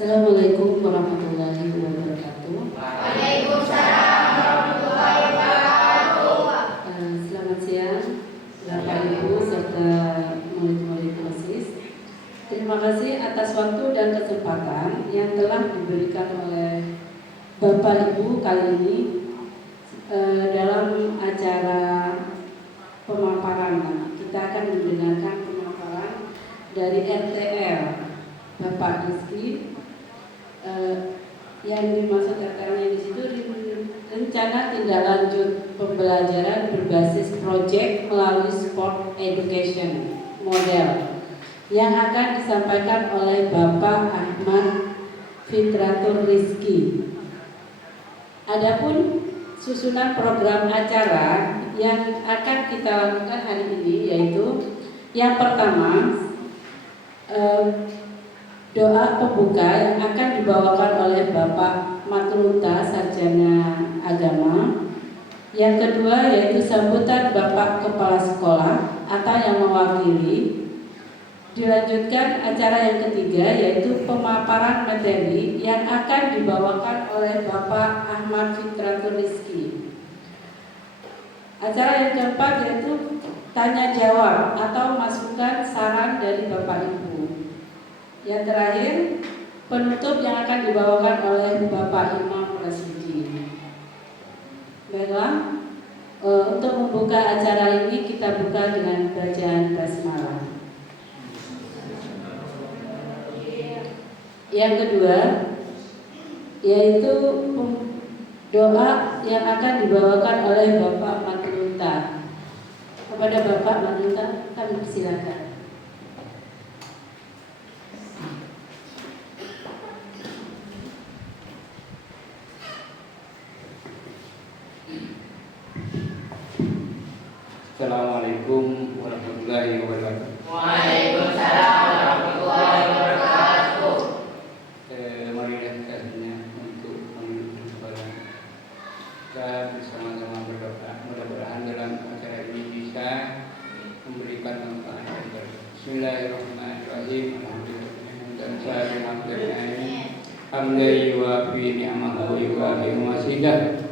Assalamualaikum warahmatullahi wabarakatuh. Waalaikumsalam warahmatullahi wabarakatuh. Selamat siang Bapak Ibu serta murid-murid OSIS. Terima kasih atas waktu dan kesempatan yang telah diberikan oleh Bapak Ibu kali ini dalam acara pemaparan. Kita akan mendengarkan pemaparan dari RTL Bapak Rizky. Yang dimaksud RTL-nya di situ rencana tindak lanjut pembelajaran berbasis project melalui sport education model yang akan disampaikan oleh Bapak Ahmad Fitratur Rizky. Adapun susunan program acara yang akan kita lakukan hari ini yaitu yang pertama doa pembuka yang akan dibawakan oleh Bapak Matrunta, Sarjana Agama. Yang kedua yaitu sambutan Bapak Kepala Sekolah atau yang mewakili. Dilanjutkan acara yang ketiga yaitu pemaparan materi yang akan dibawakan oleh Bapak Ahmad Fitratur Rizky. Acara yang keempat yaitu tanya jawab atau masukan saran dari Bapak Ibu. Yang terakhir, penutup yang akan dibawakan oleh Bapak Imam Rasidi. Baiklah, untuk membuka acara ini kita buka dengan bacaan basmalah. Yang kedua, yaitu doa yang akan dibawakan oleh Bapak Matrunta. Kepada Bapak Matrunta, kami persilakan. Assalamualaikum warahmatullahi wabarakatuh. Waalaikumsalam warahmatullahi wabarakatuh. Marilah kasihnya untuk menuju kepada kita bersama-sama berdoa. Mudah-mudahan dalam acara ini bisa memberikan manfaat yang baik. Bismillahirrahmanirrahim. Alhamdulillah. Hamdan yuwafi ni'amahu wa yukafi masidah.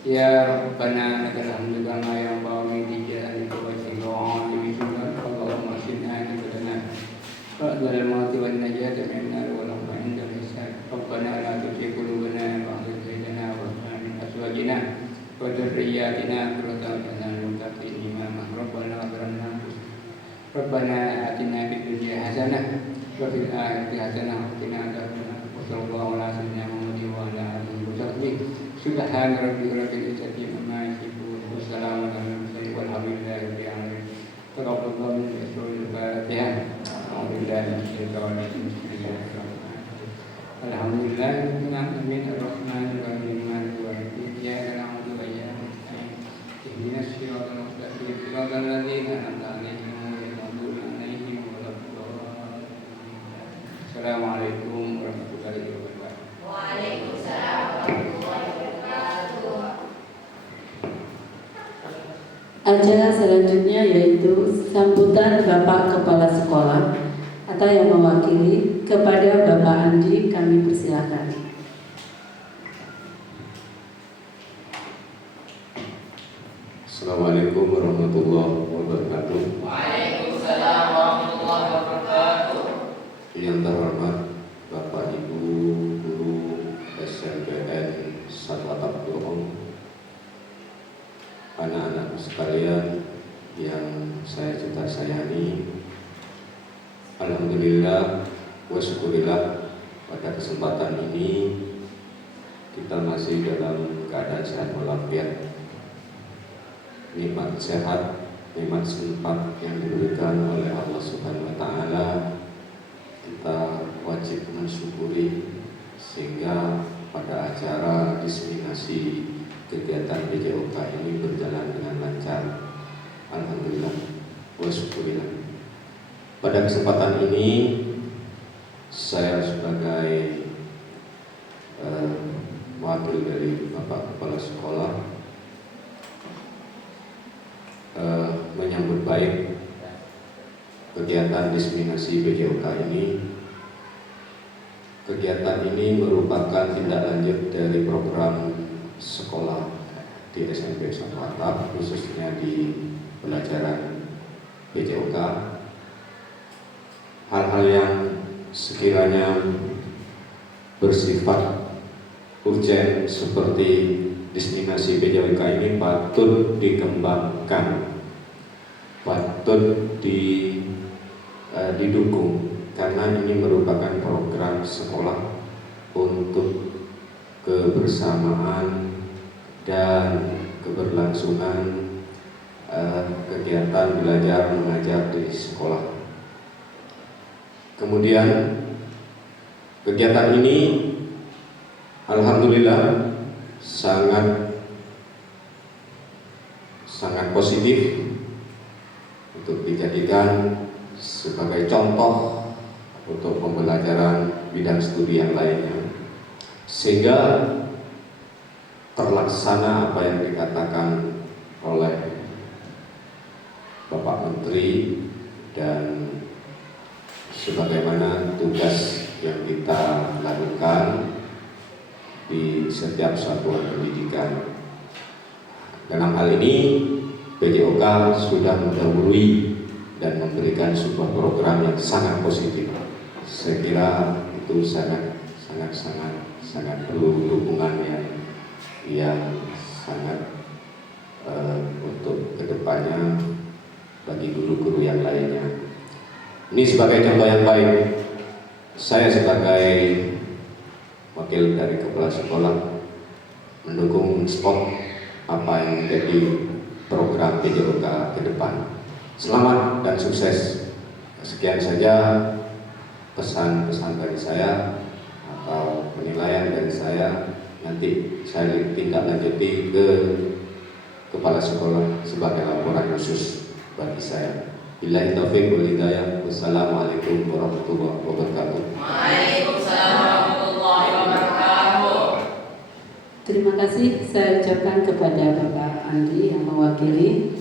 Ya Rabbana lakal hamdu kama yanbaghi li jalali wajhika wa 'azimi sultanika. Allahumma sinna ibadana fa'dal mauti wan najata min nar wa lahum 'inda al-hisab. Rabbana la tuzigh qulubana ba'da idh hadaytana wa hab lana min azwajina wa dhurriyyatina qurrata a'yunin wattaqina imama. Rabbana Rabbana atina fid dunya hasanah wa fil akhirati hasanah wa qina adzabannar. Wa sallallahu ala sayyidina Muhammadin wa ala alihi wa sahbihi. Subhana rabbika rabbil izzati amma yasifun wa salamun alal mursalin walhamdulillahi rabbil alamin. Taqabbalallahu minna surul Fatihah. A'udzubillahi minasyaitonir rajim. Bismillahirrahmanirrahim. Alhamdulillahirabbil alamin arrahmanir rahim maliki yaumiddin. Iyyaka na'budu wa iyyaka nasta'in. Ihdinas siratal mustaqim. Siratal ladzina an'amta 'alaihim ghairil maghdubi 'alaihim waladdallin. Assalamualaikum warahmatullahi wabarakatuh. Waalaikumsalam warahmatullahi wabarakatuh. Acara selanjutnya yaitu sambutan Bapak Kepala Sekolah atau yang mewakili. Kepada Bapak Andi kami persilakan. Assalamualaikum warahmatullahi wabarakatuh. Waalaikumsalam warahmatullahi wabarakatuh. Yang terhormat Bapak Ibu Guru SMPN Satlatap Blok, anak-anak sekalian yang saya cinta sayangi, alhamdulillah wa syukurillah pada kesempatan ini kita masih dalam keadaan sehat walafiat. Nikmat sehat, nikmat sempat yang diberikan oleh Allah Subhanahu wa taala kita wajib mensyukuri, sehingga pada acara diseminasi kegiatan BJOK ini berjalan dengan lancar. Alhamdulillah wa syukurillah. Pada kesempatan ini saya sebagai wakil dari Bapak Kepala Sekolah menyambut baik kegiatan diseminasi BJOK ini kegiatan ini merupakan tindak lanjut dari program sekolah di SMP Satu Atap, khususnya di pelajaran PJOK. Hal-hal yang sekiranya bersifat urgen seperti diseminasi PJOK ini patut dikembangkan, patut didukung, karena ini merupakan program sekolah untuk kebersamaan dan keberlangsungan kegiatan belajar mengajar di sekolah. Kemudian kegiatan ini alhamdulillah sangat positif untuk dijadikan sebagai contoh untuk pembelajaran bidang studi yang lainnya, sehingga terlaksana apa yang dikatakan oleh Bapak Menteri dan sebagaimana tugas yang kita lakukan di setiap satuan pendidikan. Dalam hal ini PJOK sudah mendahului dan memberikan sebuah program yang sangat positif. Saya kira itu sangat perlu dukungan yang sangat untuk kedepannya bagi guru-guru yang lainnya. Ini sebagai contoh yang baik, saya sebagai wakil dari kepala sekolah mendukung spot apa yang menjadi program PJOK ke depan. Selamat dan sukses. Sekian saja pesan-pesan dari saya atau penilaian dari saya. Nanti saya tindak lanjuti ke kepala sekolah sebagai laporan khusus bagi saya. Billahi taufiq wal hidayah. Wassalamualaikum warahmatullahi wabarakatuh. Waalaikumsalam warahmatullahi wabarakatuh. Terima kasih saya ucapkan kepada Bapak Andi yang mewakili.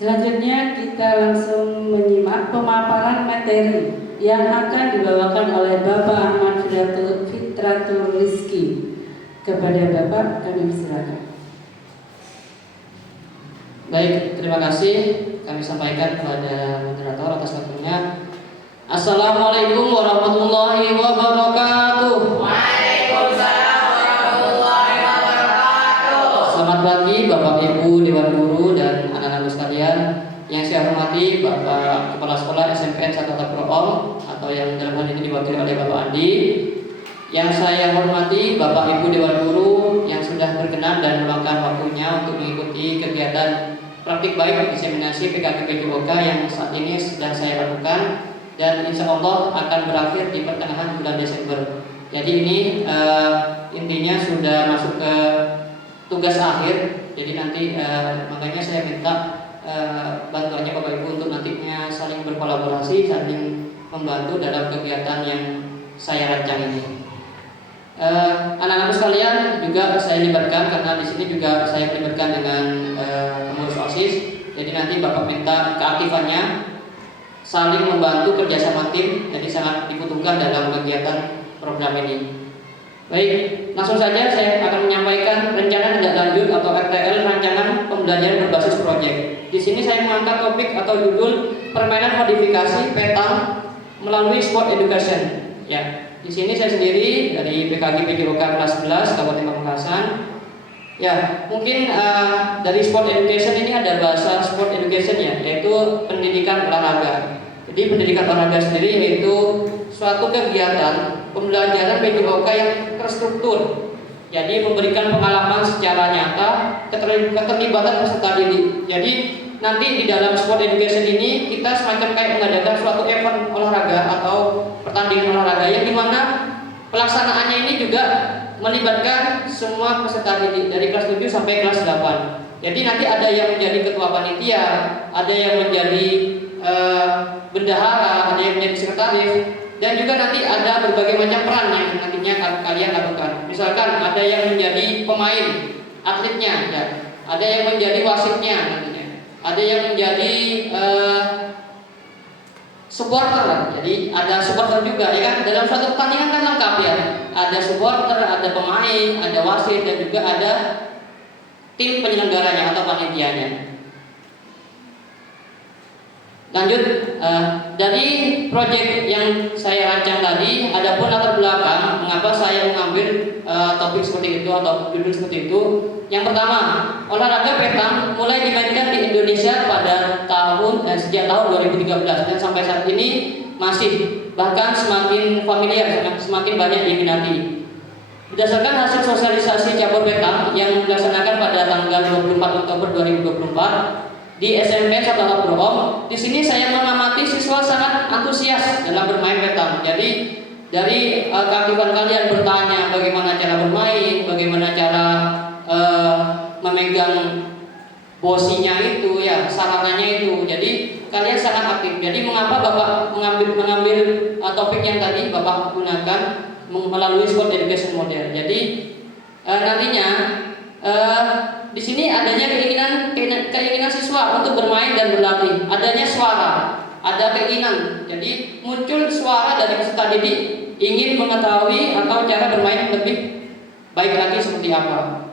Selanjutnya kita langsung menyimak pemaparan materi yang akan dibawakan oleh Bapak Ahmad Fitratul Rizki. Kepada Bapak kami silakan. Baik, terima kasih kami sampaikan kepada moderator atas waktunya. Assalamualaikum warahmatullahi wabarakatuh. Waalaikumsalam warahmatullahi wabarakatuh. Selamat pagi Bapak Ibu Dewan Guru dan anak-anak sekalian. Yang saya hormati Bapak Kepala Sekolah SMPN 1 Atap Proom atau yang dalam hal ini diwakili oleh Bapak Andi. Yang saya hormati Bapak Ibu Dewan Guru yang sudah berkenan dan meluangkan waktunya untuk mengikuti kegiatan praktik baik diseminasi PKG PJOK yang saat ini sedang saya lakukan dan insya Allah akan berakhir di pertengahan bulan Desember. Jadi ini intinya sudah masuk ke tugas akhir. Jadi nanti makanya saya minta bantuannya Bapak Ibu untuk nantinya saling berkolaborasi, saling membantu dalam kegiatan yang saya rancang ini. Anak-anak sekalian juga saya libatkan karena di sini juga saya melibatkan dengan pengurus OSIS. Jadi nanti Bapak minta keaktifannya, saling membantu kerjasama tim. Jadi sangat dibutuhkan dalam kegiatan program ini. Baik, langsung saja saya akan menyampaikan rencana tindak lanjut atau RTL rancangan pembelajaran berbasis proyek. Di sini saya mengangkat topik atau judul permainan modifikasi petang melalui sport education. Ya. Di sini saya sendiri dari PKG PJOK kelas 11 Kabupaten Pamekasan. Ya, mungkin dari sport education ini ada bahasa sport education ya, yaitu pendidikan olahraga. Jadi pendidikan olahraga sendiri yaitu suatu kegiatan pembelajaran PJOK yang terstruktur. Jadi memberikan pengalaman secara nyata, keterlibatan peserta didik. Jadi nanti di dalam sport education ini kita semacam kayak mengadakan suatu event olahraga atau pertandingan olahraga yang dimana pelaksanaannya ini juga melibatkan semua peserta didik dari kelas 7 sampai kelas 8. Jadi nanti ada yang menjadi ketua panitia, ada yang menjadi bendahara, ada yang menjadi sekretaris, dan juga nanti ada berbagai macam peran yang nantinya kalian lakukan. Misalkan ada yang menjadi pemain, atletnya, ya. Ada yang menjadi wasitnya nantinya. Ada yang menjadi supporter, jadi ada supporter juga, ya kan? Dalam suatu pertandingan kan lengkap ya. ada pemain, ada wasit, dan juga ada tim penyelenggaranya atau panitianya. Lanjut, dari proyek yang saya rancang tadi, ada pun latar belakang mengapa saya mengambil topik seperti itu atau judul seperti itu. Yang pertama, olahraga petang mulai dimainkan di Indonesia pada sejak tahun 2013 dan sampai saat ini masih, bahkan semakin familiar, semakin banyak diminati. Berdasarkan hasil sosialisasi cabur petang yang dilaksanakan pada tanggal 24 Oktober 2024 di SMP Satwa Brom, di sini saya mengamati siswa sangat antusias dalam bermain petang. Jadi dari keaktifan kalian bertanya bagaimana cara bermain, bagaimana cara memegang bosinya itu, ya sarananya itu. Jadi kalian sangat aktif. Jadi mengapa Bapak mengambil topik yang tadi Bapak gunakan melalui sport education model. Jadi nantinya di sini adanya keinginan siswa untuk bermain dan berlatih, adanya suara, ada keinginan. Jadi muncul suara dari peserta didik ingin mengetahui atau cara bermain lebih baik lagi seperti apa.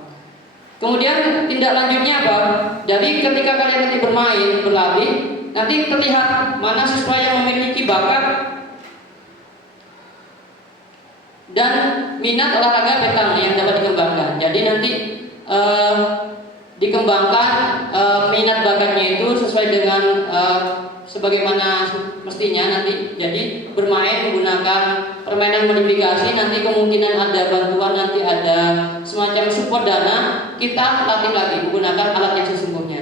Kemudian tindak lanjutnya apa? Jadi ketika kalian nanti bermain, berlatih, nanti terlihat mana siswa yang memiliki bakat dan minat olahraga petang yang dapat dikembangkan. Jadi nanti dikembangkan minat bakatnya itu sesuai dengan sebagaimana mestinya nanti. Jadi bermain menggunakan permainan modifikasi, nanti kemungkinan ada bantuan, nanti ada semacam support dana, kita latih lagi menggunakan alat yang sesungguhnya.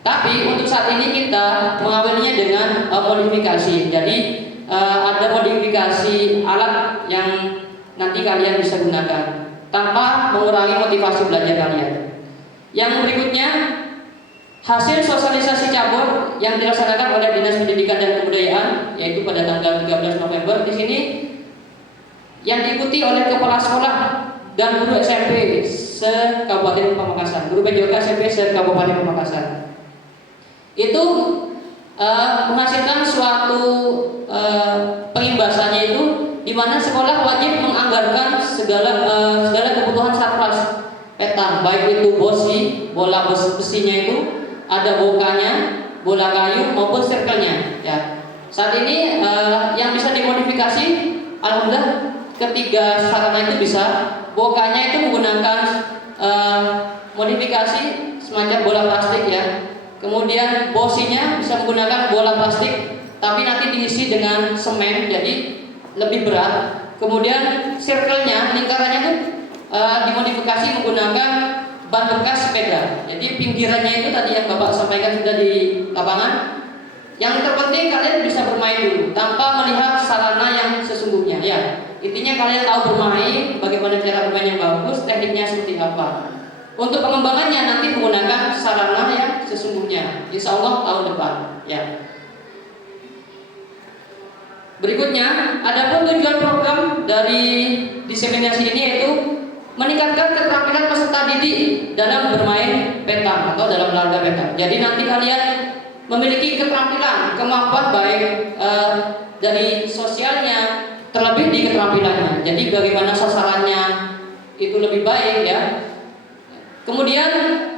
Tapi untuk saat ini kita mengawalinya dengan modifikasi. Jadi ada modifikasi alat yang nanti kalian bisa gunakan tanpa mengurangi motivasi belajar kalian. Yang berikutnya, hasil sosialisasi cabur yang dilaksanakan oleh Dinas Pendidikan dan Kebudayaan, yaitu pada tanggal 13 November di sini, yang diikuti oleh kepala sekolah dan guru SMP se-Kabupaten Pamekasan, guru PJOK SMP se-Kabupaten Pamekasan. Itu menghasilkan suatu pengimbasannya itu, di mana sekolah wajib menganggarkan segala kebutuhan satpas petang, baik itu bosi, bola besinya itu, ada bokanya, bola kayu maupun circle-nya. Ya. Saat ini yang bisa dimodifikasi, alhamdulillah ketiga sarana itu bisa. Bokanya itu menggunakan modifikasi semacam bola plastik ya. Kemudian bosinya bisa menggunakan bola plastik, tapi nanti diisi dengan semen, jadi lebih berat. Kemudian circle-nya, lingkarannya itu dimodifikasi menggunakan ban bekas sepeda. Jadi pinggirannya itu tadi yang Bapak sampaikan sudah di lapangan. Yang terpenting kalian bisa bermain dulu tanpa melihat sarana yang sesungguhnya ya. Intinya kalian tahu bermain, bagaimana cara bermain yang bagus, tekniknya seperti apa. Untuk pengembangannya nanti menggunakan sarana yang sesungguhnya, insya Allah tahun depan ya. Berikutnya, adapun tujuan program dari diseminasi ini yaitu meningkatkan keterampilan peserta didik dalam bermain petang atau dalam olahraga petang. Jadi nanti kalian memiliki keterampilan, kemampuan baik dari sosialnya, terlebih di keterampilannya. Jadi bagaimana sasarannya itu lebih baik ya. Kemudian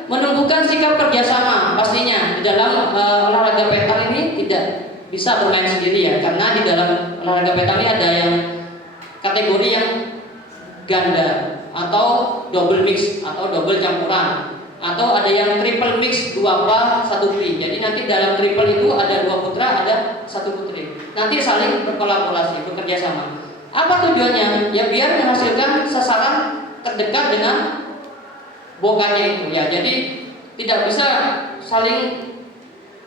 menumbuhkan sikap kerjasama pastinya di dalam olahraga petang ini tidak bisa bermain sendiri ya, karena di dalam olahraga petang ini ada yang kategori yang ganda atau double mix atau double campuran, atau ada yang triple mix, 2 pa 1 tri. Jadi nanti dalam triple itu ada 2 putra, ada 1 putri. Nanti saling berkolaborasi, bekerja sama. Apa tujuannya? Ya biar menghasilkan sasaran terdekat dengan bokanya itu ya. Jadi tidak bisa saling,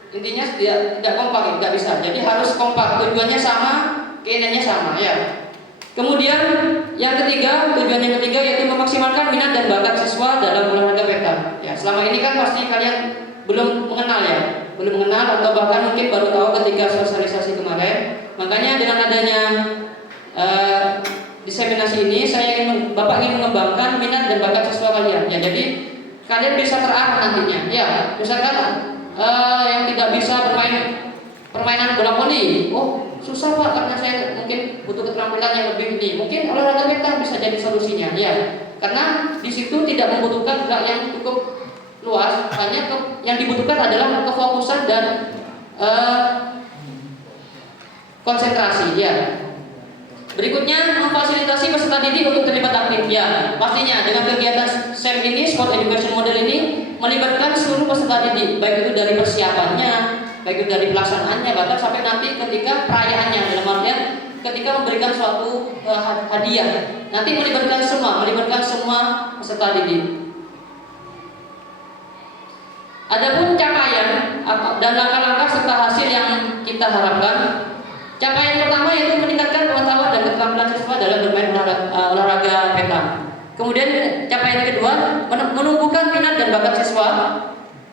intinya tidak kompak, tidak bisa. Jadi harus kompak, tujuannya sama, keinginannya sama ya. Kemudian yang ketiga, tujuan yang ketiga yaitu memaksimalkan minat dan bakat siswa dalam olahraga petang. Ya, selama ini kan pasti kalian belum mengenal ya, belum mengenal atau bahkan mungkin baru tahu ketika sosialisasi kemarin. Makanya dengan adanya diseminasi ini, Bapak ingin mengembangkan minat dan bakat siswa kalian. Ya, jadi kalian bisa terarah nantinya. Ya, misalkan yang tidak bisa bermain permainan bola voli, oh susah Pak karena saya mungkin butuh keterampilan yang lebih ini. Mungkin olahraga petang bisa jadi solusinya ya. Karena di situ tidak membutuhkan gerak yang cukup luas, hanya yang dibutuhkan adalah kefokusan dan konsentrasi ya. Berikutnya memfasilitasi peserta didik untuk terlibat aktif ya. Pastinya dengan kegiatan SEM ini, Sport Education Model ini melibatkan seluruh peserta didik, baik itu dari persiapannya, baik itu dari pelaksanaannya, bahkan sampai nanti ketika perayaannya, dalam artian ketika memberikan suatu hadiah, nanti melibatkan semua peserta didik. Adapun capaian dan langkah-langkah serta hasil yang kita harapkan. Capaian pertama yaitu meningkatkan pengetahuan dan keterampilan siswa dalam bermain olahraga petang. Kemudian capaian kedua menumbuhkan minat dan bakat siswa.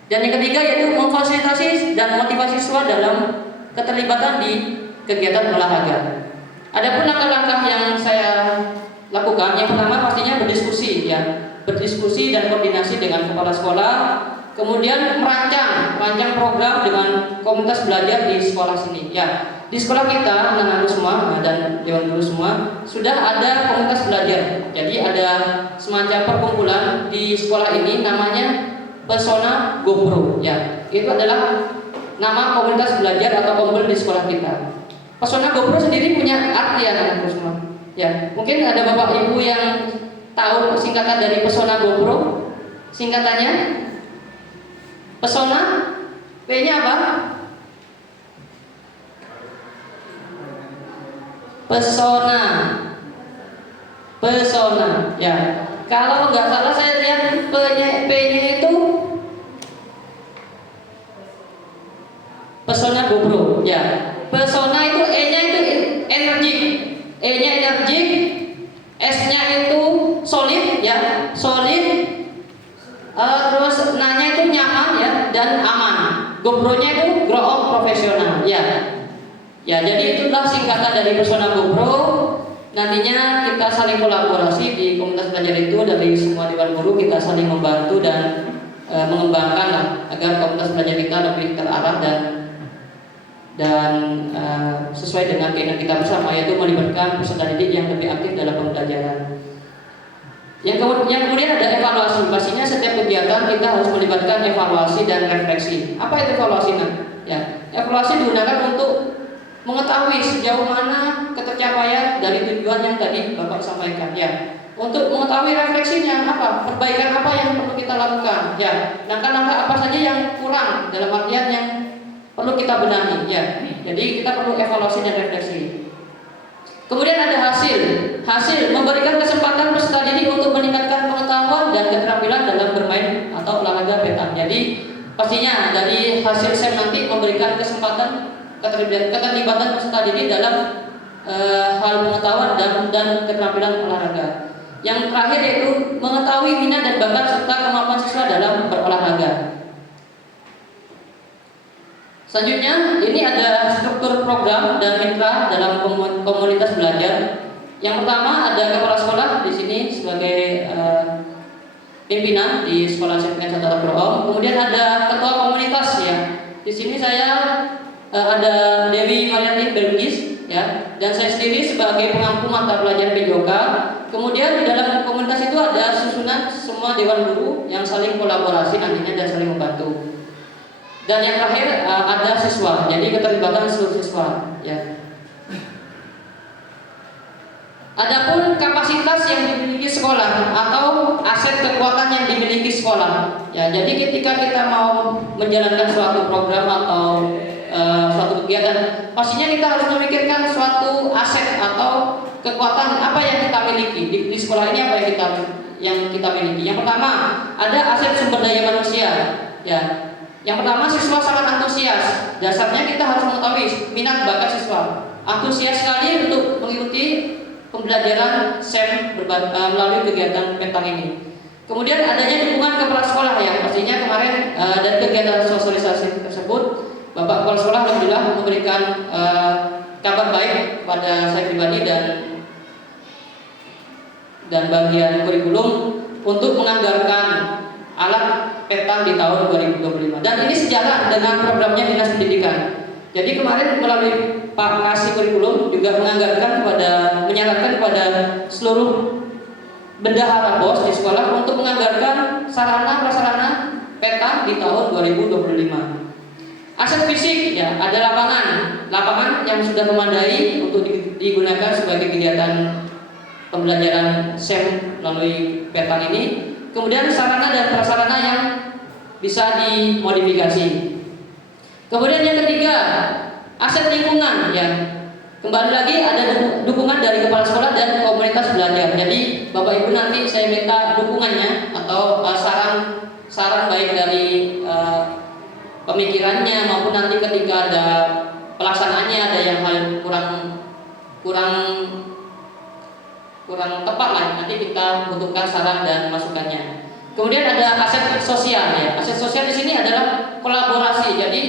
Dan yang ketiga yaitu memfasilitasi dan motivasi siswa dalam keterlibatan di kegiatan olahraga. Adapun langkah-langkah yang saya lakukan, yang pertama pastinya berdiskusi dan koordinasi dengan kepala sekolah. Kemudian merancang program dengan komunitas belajar di sekolah sini ya. Di sekolah kita, anak-anak semua dan dewan guru semua sudah ada komunitas belajar. Jadi ada semacam perkumpulan di sekolah ini namanya Pesona GoPro ya. Itu adalah nama komunitas belajar atau kombel di sekolah kita. Pesona GoPro sendiri punya arti anak-anak semua. Ya, mungkin ada bapak ibu yang tahu singkatan dari Pesona GoPro. Singkatannya Pesona, P-nya apa? Pesona, ya. Kalau nggak salah saya lihat P-nya itu Pesona GoPro, ya. Pesona itu E-nya itu energik, E-nya energik, S-nya itu solid, ya, solid. Terus N-nya itu nyaman ya dan aman. GoPro-nya itu grow up profesional, ya. Ya, jadi itulah singkatan dari Pesona GoPro. Nantinya kita saling kolaborasi di komunitas belajar itu, dari semua dewan guru kita saling membantu dan mengembangkan agar komunitas belajar kita lebih terarah dan sesuai dengan keinginan kita bersama, yaitu melibatkan peserta didik yang lebih aktif dalam pembelajaran. Yang kemudian ada evaluasi. Pastinya setiap kegiatan kita harus melibatkan evaluasi dan refleksi. Apa itu evaluasi? Ya, evaluasi digunakan untuk mengetahui sejauh mana ketercapaian dari tujuan yang tadi Bapak sampaikan. Ya, untuk mengetahui refleksinya apa, perbaikan apa yang perlu kita lakukan. Ya, langkah-langkah apa saja yang kurang dalam artian yang perlu kita benahi. Ya, jadi kita perlu evaluasi dan refleksi. Kemudian ada hasil memberikan kesempatan peserta didik untuk meningkatkan pengetahuan dan keterampilan dalam bermain atau olahraga petang. Jadi pastinya dari hasil SEM nanti memberikan kesempatan keterlibatan peserta didik dalam hal pengetahuan dan keterampilan olahraga. Yang terakhir yaitu mengetahui minat dan bakat serta kemampuan siswa dalam berolahraga. Selanjutnya, ini ada struktur program dan mitra dalam komunitas belajar. Yang pertama ada kepala sekolah di sini sebagai pimpinan di sekolah SMPN 1 Pro Om. Kemudian ada ketua komunitas ya. Di sini saya ada Dewi Marianti Belgis ya, dan saya sendiri sebagai pengampu mata pelajaran PJOK. Kemudian di dalam komunitas itu ada susunan semua dewan guru yang saling kolaborasi nantinya dan saling membantu. Dan yang terakhir ada siswa, jadi keterlibatan seluruh siswa. Ya. Adapun kapasitas yang dimiliki sekolah atau aset kekuatan yang dimiliki sekolah. Ya, jadi ketika kita mau menjalankan suatu program atau suatu kegiatan, pastinya kita harus memikirkan suatu aset atau kekuatan apa yang kita miliki di sekolah ini, apa yang kita miliki. Yang pertama ada aset sumber daya manusia. Ya. Yang pertama, siswa sangat antusias. Dasarnya kita harus mengetahui minat bakat siswa. Antusias sekali untuk mengikuti pembelajaran SEM melalui kegiatan petang ini. Kemudian adanya dukungan kepala sekolah ya. Pastinya kemarin dari kegiatan sosialisasi tersebut, Bapak Kepala Sekolah alhamdulillah memberikan kabar baik kepada saya pribadi dan bagian kurikulum untuk menganggarkan alat petang di tahun 2025, dan ini sejalan dengan programnya Dinas Pendidikan. Jadi kemarin melalui Pak Kasih Kurikulum juga menyarankan kepada seluruh bendahara BOS di sekolah untuk menganggarkan sarana prasarana peta di tahun 2025. Aset fisik ya, ada lapangan yang sudah memadai untuk digunakan sebagai kegiatan pembelajaran SEM melalui peta ini. Kemudian sarana dan prasarana yang bisa dimodifikasi. Kemudian yang ketiga, aset lingkungan ya. Kembali lagi ada dukungan dari kepala sekolah dan komunitas belajar. Jadi Bapak Ibu nanti saya minta dukungannya atau saran baik dari pemikirannya maupun nanti ketika ada pelaksanaannya ada yang hal kurang tepat lah, nanti kita butuhkan saran dan masukannya. Kemudian ada aset sosial ya. Aset sosial di sini adalah kolaborasi. Jadi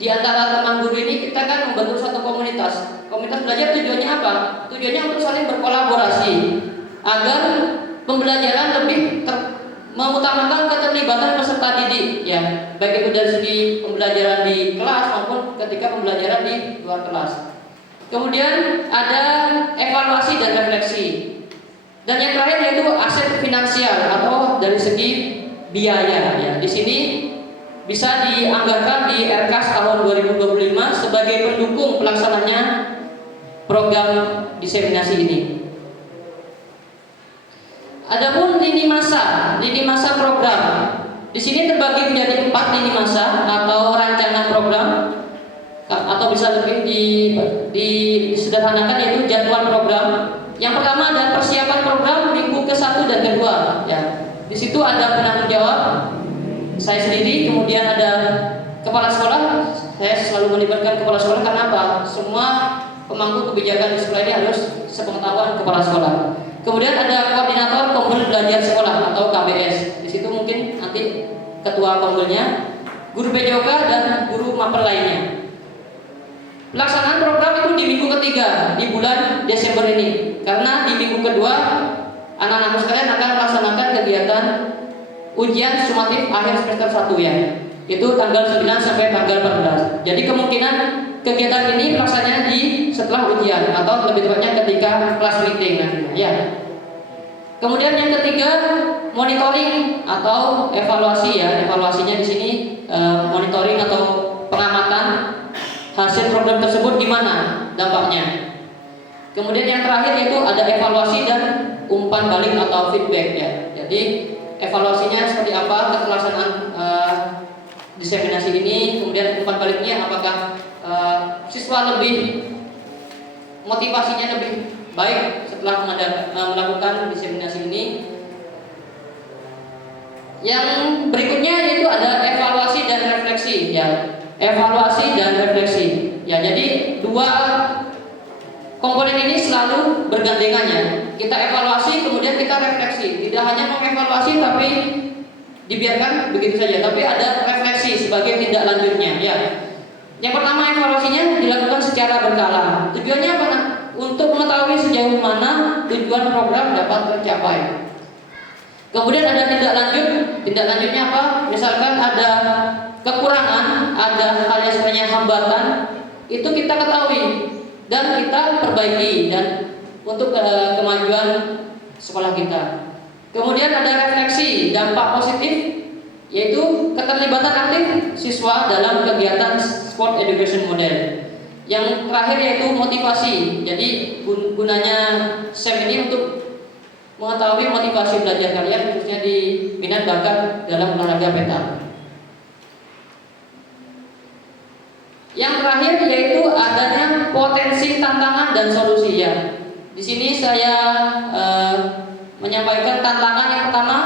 di antara teman guru ini kita kan membentuk satu komunitas. Komunitas belajar tujuannya apa? Tujuannya untuk saling berkolaborasi agar pembelajaran lebih mengutamakan keterlibatan peserta didik ya, baik itu dari segi pembelajaran di kelas maupun ketika pembelajaran di luar kelas. Kemudian ada evaluasi dan refleksi. Dan yang terakhir yaitu aset finansial atau dari segi biaya ya. Di sini bisa dianggarkan di RKAS tahun 2025 sebagai pendukung pelaksananya program diseminasi ini. Adapun lini masa program di sini terbagi menjadi 4 lini masa atau rancangan program, atau bisa lebih disederhanakan yaitu jadwal program. Yang pertama ada persiapan program minggu ke-1 dan ke-2 ya. Di situ ada penanggung jawab saya sendiri, kemudian ada kepala sekolah. Saya selalu melibatkan kepala sekolah karena apa? Semua pemangku kebijakan di sekolah ini harus sepengetahuan kepala sekolah. Kemudian ada koordinator kompul belajar sekolah atau KBS. Di situ mungkin nanti ketua kompulnya, guru PJOK dan guru mapel lainnya. Pelaksanaan program itu di minggu ketiga di bulan Desember ini. Karena di minggu kedua anak-anak sekalian akan melaksanakan kegiatan ujian sumatif akhir semester 1 ya. Itu tanggal 9 sampai tanggal 14. Jadi kemungkinan kegiatan ini pelaksananya di setelah ujian atau lebih tepatnya ketika kelas meeting nantinya ya. Kemudian yang ketiga monitoring atau evaluasi ya. Evaluasinya di sini monitoring atau pengamatan hasil program tersebut gimana dampaknya. Kemudian yang terakhir yaitu ada evaluasi dan umpan balik atau feedback ya. Jadi evaluasinya seperti apa keterlaksanaan diseminasi ini, kemudian umpan baliknya apakah siswa lebih motivasinya lebih baik setelah melakukan diseminasi ini. Yang berikutnya yaitu ada evaluasi dan refleksi ya. Evaluasi dan refleksi ya. Jadi dua komponen ini selalu bergandengan ya. Kita evaluasi kemudian kita refleksi. Tidak hanya mengevaluasi tapi dibiarkan begitu saja, tapi ada refleksi sebagai tindak lanjutnya ya. Yang pertama evaluasinya dilakukan secara berkala. Tujuannya apa? Untuk mengetahui sejauh mana tujuan program dapat tercapai. Kemudian ada tindak lanjut. Tindak lanjutnya apa? Misalkan ada kekurangan, ada hal yang sebenarnya hambatan, itu kita ketahui dan kita perbaiki dan untuk kemajuan sekolah kita. Kemudian ada refleksi dampak positif, yaitu keterlibatan aktif siswa dalam kegiatan sport education model. Yang terakhir yaitu motivasi. Jadi gunanya SEM ini untuk mengetahui motivasi belajar kalian khususnya di minat bakat dalam olahraga peta. Yang terakhir yaitu adanya potensi, tantangan dan solusi ya. Di sini saya menyampaikan tantangan yang pertama,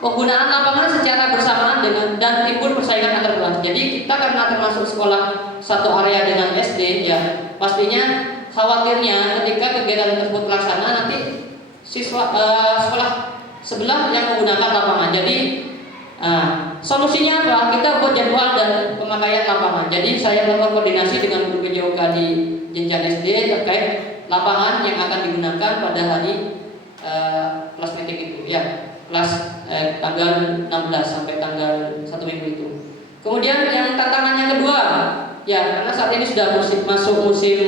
penggunaan lapangan secara bersamaan dengan dan timbul persaingan antar kelas. Jadi kita karena termasuk sekolah satu area dengan SD ya, pastinya khawatirnya ketika kegiatan tersebut terlaksana nanti siswa sekolah sebelah yang menggunakan lapangan. Jadi solusinya apa? Kita buat jadwal dan pemakaian lapangan. Jadi saya melakukan koordinasi dengan guru PJOK di jenjang SD terkait lapangan yang akan digunakan pada hari kelas meeting itu ya, kelas tanggal 16 sampai tanggal 1 minggu itu. Kemudian yang tantangannya kedua ya, karena saat ini sudah masuk musim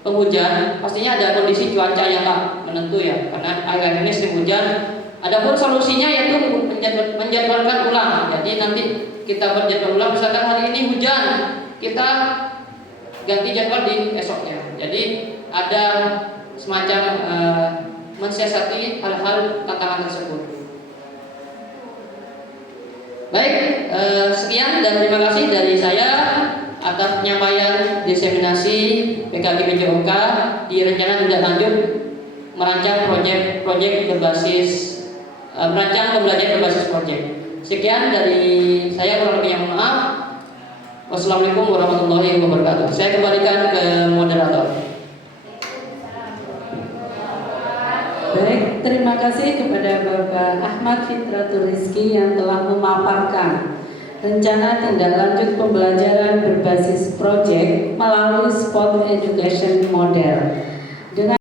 penghujan, pastinya ada kondisi cuaca yang tak menentu ya, karena akhir ini sering hujan. Adapun solusinya yaitu menjadwalkan ulang. Jadi nanti kita berjadwal ulang, misalkan hari ini hujan, kita ganti jadwal di esoknya. Jadi ada semacam mensiasati hal-hal tantangan tersebut. Baik, sekian dan terima kasih dari saya atas penyampaian diseminasi PKG PJOK di rencana tindak lanjut merancang proyek berbasis merancang pembelajaran berbasis proyek. Sekian dari saya, kurang lebihnya mohon maaf. Wassalamualaikum warahmatullahi wabarakatuh. Saya kembalikan ke moderator. Baik, terima kasih kepada Bapak Ahmad Fitratul Rizki yang telah memaparkan rencana tindak lanjut pembelajaran berbasis proyek melalui Sport Education Model.